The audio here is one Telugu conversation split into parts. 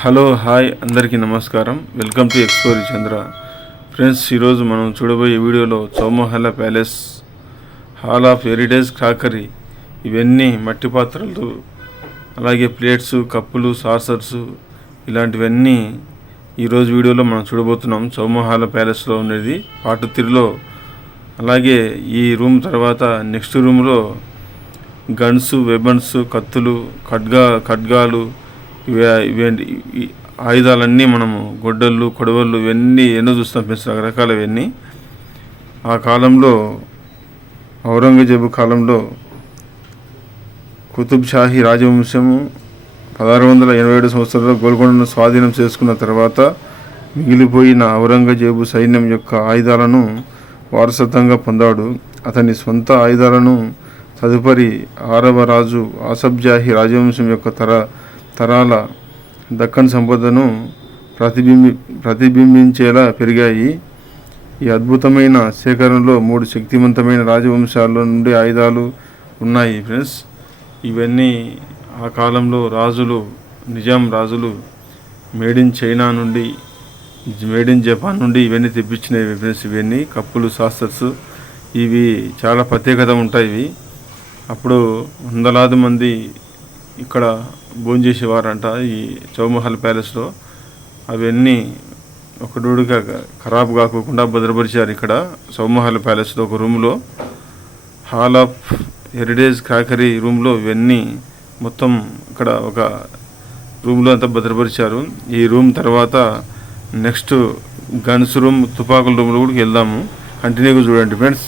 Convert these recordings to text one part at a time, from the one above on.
హలో హాయ్ అందరికీ నమస్కారం. Welcome to explore Chandra. Friends, ఈరోజు మనం చూడబోయే వీడియోలో Chowmahalla palace, hall of heritage crockery, ఇవన్నీ మట్టి పాత్రలు, అలాగే ప్లేట్స్, కప్పులు, సాసర్స్, ఇలాంటివన్నీ ఈరోజు వీడియోలో మనం చూడబోతున్నాం. చౌమహల్లా ప్యాలెస్లో ఉండేది పార్ట్ 3లో. అలాగే ఈ రూమ్ తర్వాత నెక్స్ట్ రూమ్లో గన్స్, వెపన్స్, కత్తులు, ఖడ్గాలు, ఇవేంటి ఆయుధాలన్నీ మనము గొడ్డళ్ళు, కొడవళ్ళు ఇవన్నీ ఎన్నో చూస్తాం ఫ్రెండ్స్, రకరకాల ఇవన్నీ. ఆ కాలంలో ఔరంగజేబు కాలంలో కుతుబ్ షాహీ రాజవంశము 1687 సంవత్సరంలో గోల్కొండను స్వాధీనం చేసుకున్న తర్వాత మిగిలిపోయిన ఔరంగజేబు సైన్యం యొక్క ఆయుధాలను వారసత్వంగా పొందాడు. అతని సొంత ఆయుధాలను తదుపరి 6వ రాజు ఆసఫ్ జాహీ రాజవంశం యొక్క తరాల దక్కన్ సంపదను ప్రతిబింబించేలా పెరిగాయి. ఈ అద్భుతమైన సేకరణలో 3 శక్తివంతమైన రాజవంశాల నుండి ఆయుధాలు ఉన్నాయి ఫ్రెండ్స్. ఇవన్నీ ఆ కాలంలో రాజులు, నిజాం రాజులు మేడ్ ఇన్ చైనా నుండి, మేడ్ ఇన్ జపాన్ నుండి ఇవన్నీ తెప్పించినవి ఫ్రెండ్స్. ఇవన్నీ కప్పులు, సాసర్స్, ఇవి చాలా ప్రత్యేకత ఉంటాయి. ఇవి అప్పుడు వందలాది మంది ఇక్కడ భోంచేసేవారంట ఈ చౌమహల్ ప్యాలెస్లో. అవన్నీ ఒకడుగా ఖరాబ్ కాకుండా భద్రపరిచారు ఇక్కడ చౌమహల్ ప్యాలెస్లో. ఒక రూమ్లో, హాల్ ఆఫ్ హెరిటేజ్ క్రాకరీ రూమ్లో ఇవన్నీ మొత్తం ఇక్కడ ఒక రూమ్లో అంతా భద్రపరిచారు. ఈ రూమ్ తర్వాత నెక్స్ట్ గన్స్ రూమ్, తుపాకుల రూమ్లో కూడా వెళ్దాము. కంటిన్యూగా చూడండి friends.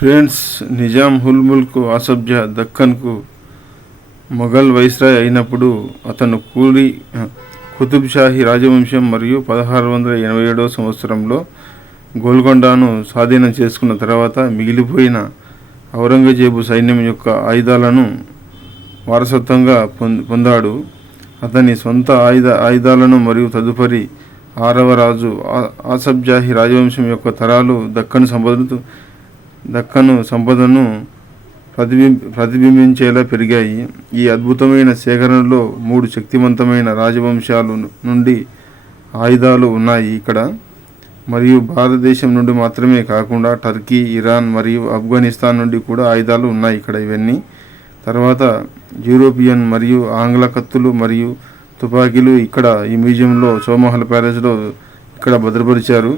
Friends, Nizam ul Mulk Asaf దక్కన్కు Mughal viceroy అయినప్పుడు అతను కుతుబ్ షాహీ రాజవంశం మరియు 1687వ సంవత్సరంలో గోల్కొండను స్వాధీనం చేసుకున్న తర్వాత మిగిలిపోయిన ఔరంగజేబు సైన్యం యొక్క ఆయుధాలను వారసత్వంగా పొందాడు. అతని సొంత ఆయుధాలను మరియు తదుపరి 6వ రాజు ఆసఫ్ జాహీ రాజవంశం యొక్క తరాలు దక్కను సంపదను ప్రతిబింబించేలా పెరిగాయి. ఈ అద్భుతమైన సేకరణలో 3 శక్తివంతమైన రాజవంశాల నుండి ఆయుధాలు ఉన్నాయి ఇక్కడ, మరియు భారతదేశం నుండి మాత్రమే కాకుండా టర్కీ, ఇరాన్ మరియు ఆఫ్ఘనిస్తాన్ నుండి కూడా ఆయుధాలు ఉన్నాయి ఇక్కడ. ఇవన్నీ తర్వాత యూరోపియన్ మరియు ఆంగ్ల కత్తులు మరియు తుపాకీలు ఇక్కడ ఈ మ్యూజియంలో చౌమహల్ ప్యాలెస్లో ఇక్కడ భద్రపరిచారు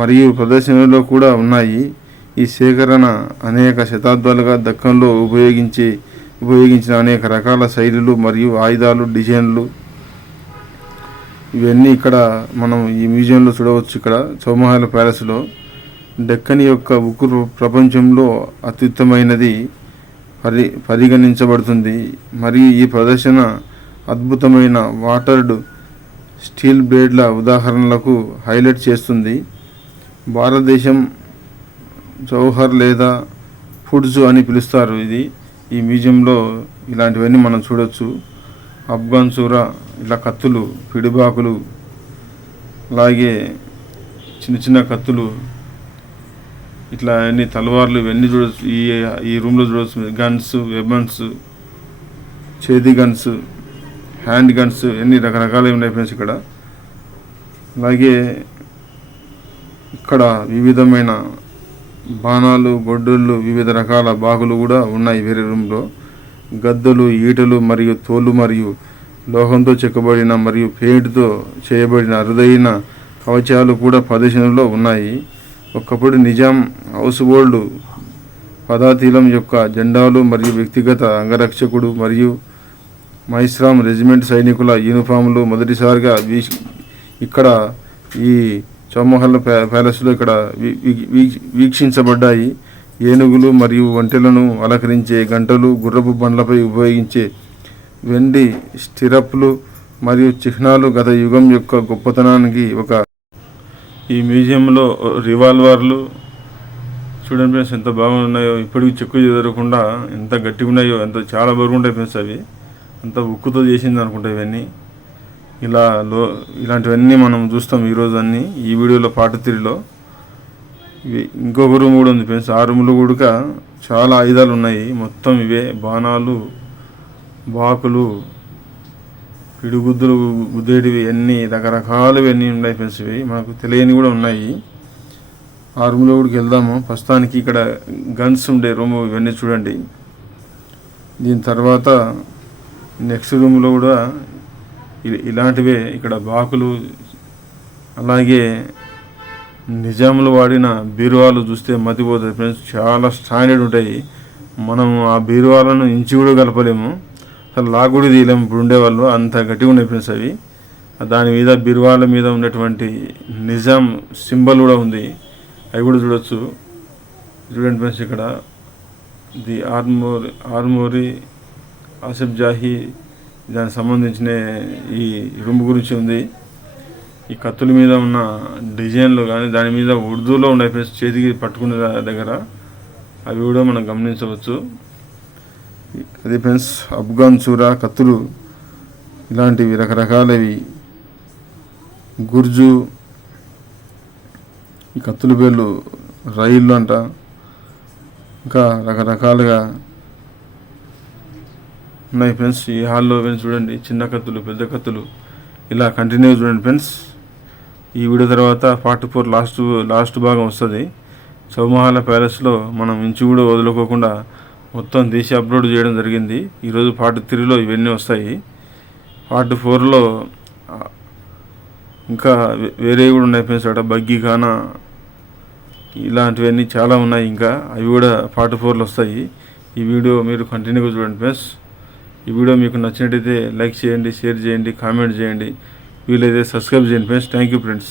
మరియు ప్రదర్శనలో కూడా ఉన్నాయి. ఈ సేకరణ అనేక శతాబ్దాలుగా దక్కన్లో ఉపయోగించిన అనేక రకాల శైలులు మరియు ఆయుధాలు, డిజైన్లు ఇవన్నీ ఇక్కడ మనం ఈ మ్యూజియంలో చూడవచ్చు. ఇక్కడ చౌమహల్ ప్యాలెస్లో డెక్కన్ యొక్క ఉక్కు ప్రపంచంలో అత్యుత్తమైనది పరిగణించబడుతుంది మరియు ఈ ప్రదర్శన అద్భుతమైన వాటర్డ్ స్టీల్ బ్లేడ్ల ఉదాహరణలకు హైలైట్ చేస్తుంది. భారతదేశం జౌహర్ లేదా ఫుడ్స్ అని పిలుస్తారు. ఈ మ్యూజియంలో ఇలాంటివన్నీ మనం చూడొచ్చు. అఫ్ఘాన్ సూరా, ఇలా కత్తులు, పిడిబాకులు, అలాగే చిన్న చిన్న కత్తులు, ఇట్లా అన్ని తలవార్లు ఇవన్నీ చూడవచ్చు. ఈ రూమ్లో చూడవచ్చు. గన్స్, వెపన్స్, చేతి గన్స్, హ్యాండ్ గన్స్, ఎన్ని రకరకాలు ఉన్నాయి ఫ్రెండ్స్ ఇక్కడ. అలాగే ఇక్కడ వివిధమైన బాణాలు, గొడ్డళ్ళు, వివిధ రకాల బాకులు కూడా ఉన్నాయి వేరే రూమ్లో. గద్దలు, ఈటలు మరియు తోలు మరియు లోహంతో చెక్కబడిన మరియు పెయింట్తో చేయబడిన అరుదైన కవచాలు కూడా ప్రదర్శనలో ఉన్నాయి. ఒకప్పుడు నిజాం హౌస్ హోల్డ్ పదాతీలం యొక్క జెండాలు మరియు వ్యక్తిగత అంగరక్షకుడు మరియు మైస్రామ్ రెజిమెంట్ సైనికుల యూనిఫామ్లు మొదటిసారిగా ఇక్కడ ఈ చౌమహల్ ప్యాలెస్లో ఇక్కడ వీక్షించబడ్డాయి. ఏనుగులు మరియు ఒంటెలను అలంకరించే గంటలు, గుర్రపు బండ్లపై ఉపయోగించే వెండి స్టిరప్లు మరియు చిహ్నాలు గత యుగం యొక్క గొప్పతనానికి ఈ మ్యూజియంలో రివాల్వర్లు చూడండి ఫ్రెండ్స్ ఎంత బాగున్నాయో. ఇప్పటికి చెక్కు చెదరకుండా ఎంత గట్టిగా ఉన్నాయో, ఎంత చాలా బరువుంటాయి ఫ్రెండ్స్. అవి అంత ఉక్కుతో చేసింది అనుకుంటా ఇవన్నీ. ఇలాంటివన్నీ మనం చూస్తాం ఈరోజు అన్నీ ఈ వీడియోలో పార్ట్ 3లో. ఇవి ఇంకొక రూమ్ కూడా ఉంది ఫ్రెండ్స్. ఆ రూమ్లో కూడా చాలా ఆయుధాలు ఉన్నాయి. మొత్తం ఇవే బాణాలు, బాకులు, పిడిగుద్దులు, గుద్దేటివి అన్నీ రకరకాలవి అన్నీ ఉన్నాయి ఫ్రెండ్స్. ఇవి మనకు తెలియని కూడా ఉన్నాయి. ఆ రూమ్లో కూడా వెళ్దాము. ప్రస్తుతానికి ఇక్కడ గన్స్ ఉండే రూమ్ ఇవన్నీ చూడండి. దీని తర్వాత నెక్స్ట్ రూమ్లో కూడా ఇలాంటివే ఇక్కడ బాకులు, అలాగే నిజాములు వాడిన బీరువాలు చూస్తే మతిపోతుంది ఫ్రెండ్స్. చాలా స్టాండర్డ్ ఉంటాయి. మనం ఆ బీరువాలను ఇంచి కూడా కలపలేము, అసలు లాగుడి తీయలేము. ఇప్పుడు ఉండేవాళ్ళు అంత గట్టిగా ఉన్నాయి ఫ్రెండ్స్ అవి. దాని మీద బీరువాల మీద ఉన్నటువంటి నిజాం సింబల్ కూడా ఉంది, అవి కూడా చూడొచ్చు. చూడండి ఫ్రెండ్స్, ఇక్కడ ది ఆర్మోరీ ఆసఫ్ జాహీ దానికి సంబంధించిన ఈ రూమ్ గురించి ఉంది. ఈ కత్తుల మీద ఉన్న డిజైన్లు కానీ దాని మీద ఉర్దూలో ఉన్నాయి ఫ్రెండ్స్, చేతికి పట్టుకునే దగ్గర అవి కూడా మనం గమనించవచ్చు. అదే ఫ్రెండ్స్, అఫ్ఘాన్ సూరా కత్తులు ఇలాంటివి రకరకాలవి. గుర్జు, ఈ కత్తుల పేర్లు రైళ్ళు అంట, ఇంకా రకరకాలుగా ఉన్నాయి ఫ్రెండ్స్. ఈ హాల్లో ఫ్రెండ్స్ చూడండి, చిన్న కత్తులు, పెద్ద కత్తులు, ఇలా కంటిన్యూ చూడండి ఫ్రెండ్స్. ఈ వీడియో తర్వాత పార్ట్ 4 లాస్ట్ భాగం వస్తుంది. చౌమహల్ ప్యాలెస్లో మనం ఇంచు కూడా వదులుకోకుండా మొత్తం తీసి అప్లోడ్ చేయడం జరిగింది. ఈరోజు పార్ట్ 3లో ఇవన్నీ వస్తాయి. పార్ట్ 4లో ఇంకా వేరే కూడా ఉన్నాయి ఫ్రెండ్స్. అక్కడ బగ్గీ ఖానా ఇలాంటివన్నీ చాలా ఉన్నాయి. ఇంకా అవి కూడా పార్ట్ 4లో వస్తాయి. ఈ వీడియో మీరు కంటిన్యూగా చూడండి ఫ్రెండ్స్. ఈ వీడియో మీకు నచ్చినట్టయితే లైక్ చేయండి, షేర్ చేయండి, కామెంట్ చేయండి, వీలైతే సబ్స్క్రైబ్ చేయండి ఫ్రెండ్స్. Thank you friends.